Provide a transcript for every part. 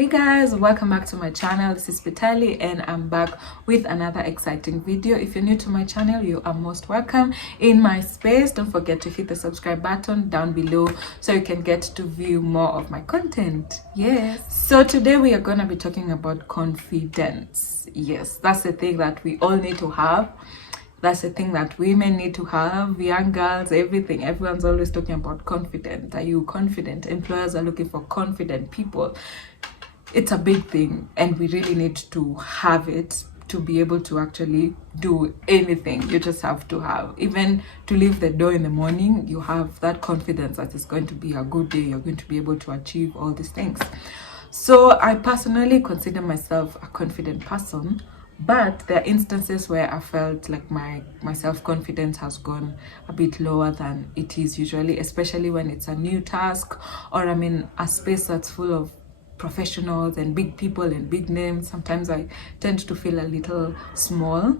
Hey guys, welcome back to my channel. This is Pitali and I'm back with another exciting video. If you're new to my channel, you are most welcome in my space. Don't forget to hit the subscribe button down below so you can get to view more of my content. Yes. So today we are going to be talking about confidence. Yes, that's the thing that we all need to have. That's the thing that women need to have, young girls, everything. Everyone's always talking about confidence. Are you confident? Employers are looking for confident people. It's a big thing and we really need to have it to be able to actually do anything. You just have to have, even to leave the door in the morning, you have that confidence that it's going to be a good day. You're going to be able to achieve all these things. So I personally consider myself a confident person, but there are instances where I felt like my self-confidence has gone a bit lower than it is usually, especially when it's a new task or I'm in a space that's full of professionals and big people and big names. Sometimes I tend to feel a little small,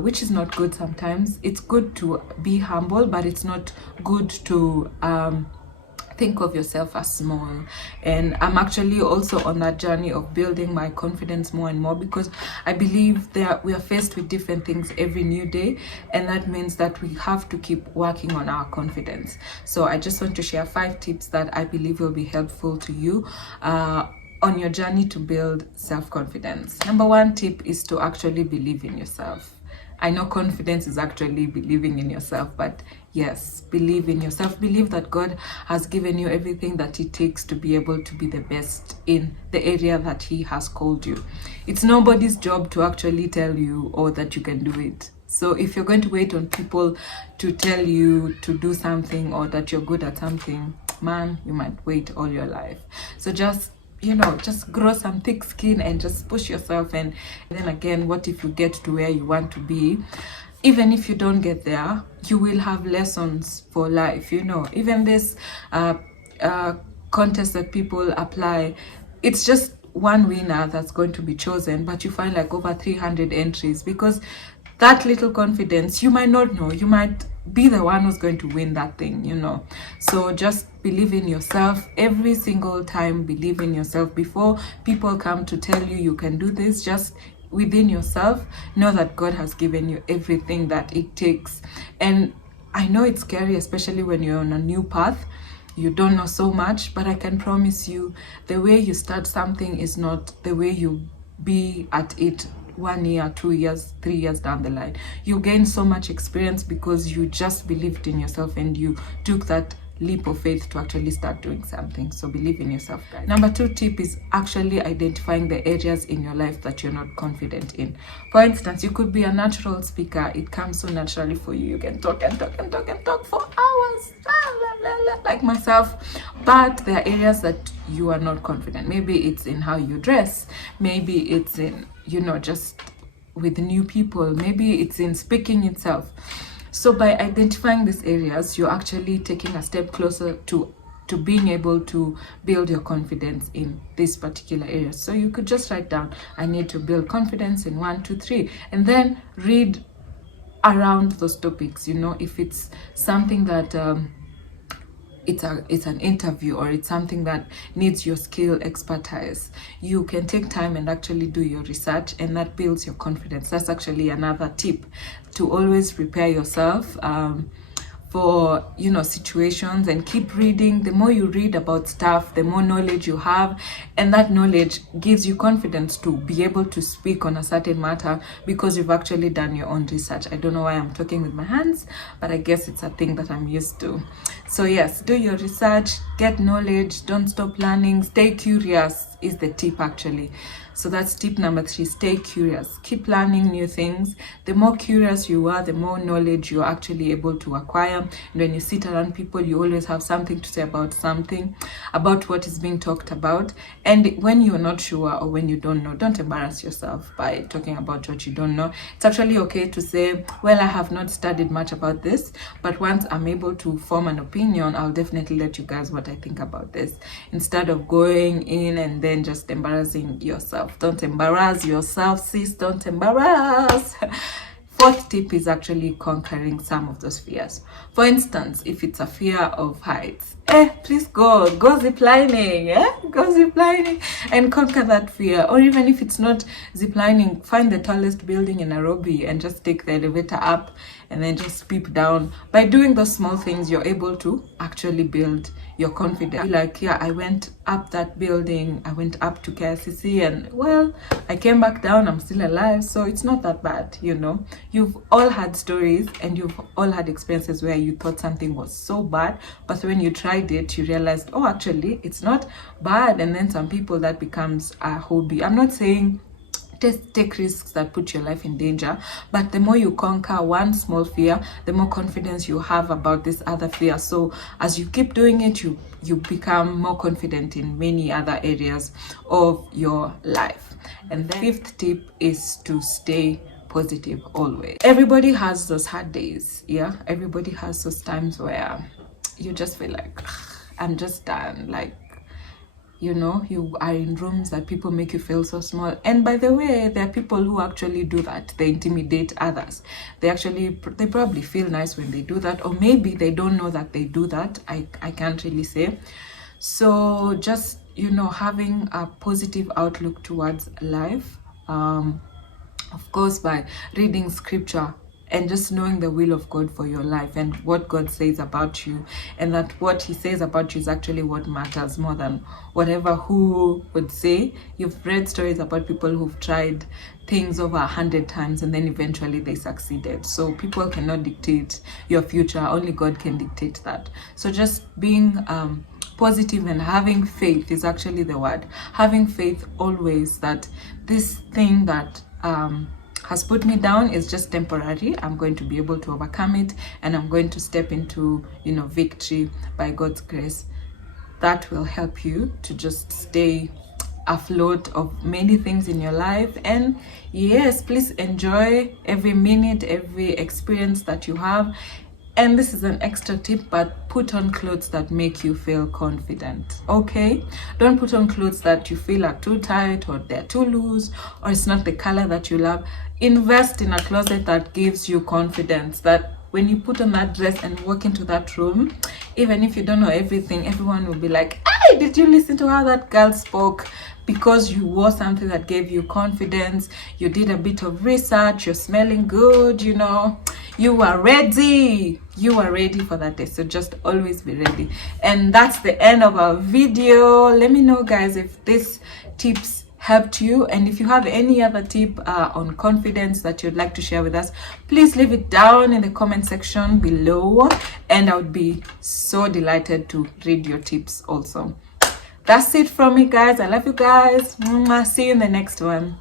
which is not good. Sometimes it's good to be humble, but it's not good to think of yourself as small. And I'm actually also on that journey of building my confidence more and more, because I believe we are faced with different things every new day, and that means that we have to keep working on our confidence. So I just want to share 5 tips that I believe will be helpful to you on your journey to build self-confidence. Number 1 tip is to actually believe in yourself. I know confidence is actually believing in yourself, but yes, believe in yourself. Believe that God has given you everything that it takes to be able to be the best in the area that He has called you. It's nobody's job to actually tell you or that you can do it. So if you're going to wait on people to tell you to do something or that you're good at something, man, you might wait all your life. So just grow some thick skin and just push yourself. And then again, what if you get to where you want to be? Even if you don't get there, you will have lessons for life. Even this contest that people apply, it's just one winner that's going to be chosen, but you find like over 300 entries, because that little confidence, you might not know, you might be the one who's going to win that thing. So just believe in yourself every single time. Believe in yourself before people come to tell you you can do this. Just within yourself, know that God has given you everything that it takes. And I know it's scary, especially when you're on a new path. You don't know so much, but I can promise you, the way you start something is not the way you be at it 1 year, 2 years, 3 years down the line. You gain so much experience because you just believed in yourself and you took that leap of faith to actually start doing something. So believe in yourself, guys. Number 2 tip is actually identifying the areas in your life that you're not confident in. For instance, you could be a natural speaker. It comes so naturally for you. You can talk and talk and talk and talk for hours, like myself. But there are areas that you are not confident. Maybe it's in how you dress. Maybe it's in, just with new people. Maybe it's in speaking itself. So by identifying these areas, you're actually taking a step closer to being able to build your confidence in this particular area. So you could just write down, I need to build confidence in 1, 2, 3, and then read around those topics. If it's something that it's an interview, or it's something that needs your skill expertise, you can take time and actually do your research, and that builds your confidence. That's actually another tip, to always prepare yourself for situations, and keep reading. The more you read about stuff, the more knowledge you have, and that knowledge gives you confidence to be able to speak on a certain matter because you've actually done your own research. I don't know why I'm talking with my hands, but I guess it's a thing that I'm used to. So yes, do your research, get knowledge, don't stop learning, stay curious is the tip actually. So that's tip number 3, stay curious. Keep learning new things. The more curious you are, the more knowledge you're actually able to acquire. And when you sit around people, you always have something to say about something, about what is being talked about. And when you're not sure or when you don't know, don't embarrass yourself by talking about what you don't know. It's actually okay to say, well, I have not studied much about this, but once I'm able to form an opinion, I'll definitely let you guys what I think about this, instead of going in and then just embarrassing yourself. Don't embarrass yourself, sis. Don't embarrass. fourth tip is actually conquering some of those fears. For instance, if it's a fear of heights, please go ziplining, go ziplining and conquer that fear. Or even if it's not ziplining, find the tallest building in Nairobi and just take the elevator up and then just peep down. By doing those small things, you're able to actually build your confidence. Like, yeah, I went up that building, I went up to KICC, and well, I came back down, I'm still alive, so it's not that bad, you know. You've all had stories and you've all had experiences where you thought something was so bad, but when you tried it, you realized, oh, actually, it's not bad. And then some people, that becomes a hobby. I'm not saying take risks that put your life in danger, but the more you conquer one small fear, the more confidence you have about this other fear. So as you keep doing it, you become more confident in many other areas of your life. And the fifth tip is to stay positive always. Everybody has those hard days. Yeah, everybody has those times where you just feel like, I'm just done. Like, you know, you are in rooms that people make you feel so small. And by the way, there are people who actually do that. They intimidate others. They probably feel nice when they do that, or maybe they don't know that they do that. I can't really say. So just, you know, having a positive outlook towards life, of course, by reading scripture and just knowing the will of God for your life and what God says about you, and that what he says about you is actually what matters more than whatever who would say. You've read stories about people who've tried things over 100 times and then eventually they succeeded. So people cannot dictate your future, only God can dictate that. So just being positive and having faith is actually the word. Having faith always that this thing that has put me down is just temporary. I'm going to be able to overcome it, and I'm going to step into, you know, victory by God's grace. That will help you to just stay afloat of many things in your life. And yes, please enjoy every minute, every experience that you have. And this is an extra tip, but put on clothes that make you feel confident, okay? Don't put on clothes that you feel are too tight, or they're too loose, or it's not the color that you love. Invest in a closet that gives you confidence, that when you put on that dress and walk into that room, even if you don't know everything, everyone will be like, hey, did you listen to how that girl spoke? Because you wore something that gave you confidence, you did a bit of research, you're smelling good, you know, you are ready for that day. So just always be ready. And that's the end of our video. Let me know, guys, if these tips helped you, and if you have any other tip on confidence that you'd like to share with us, please leave it down in the comment section below, and I would be so delighted to read your tips also. That's it from me, guys. I love you guys. See you in the next one.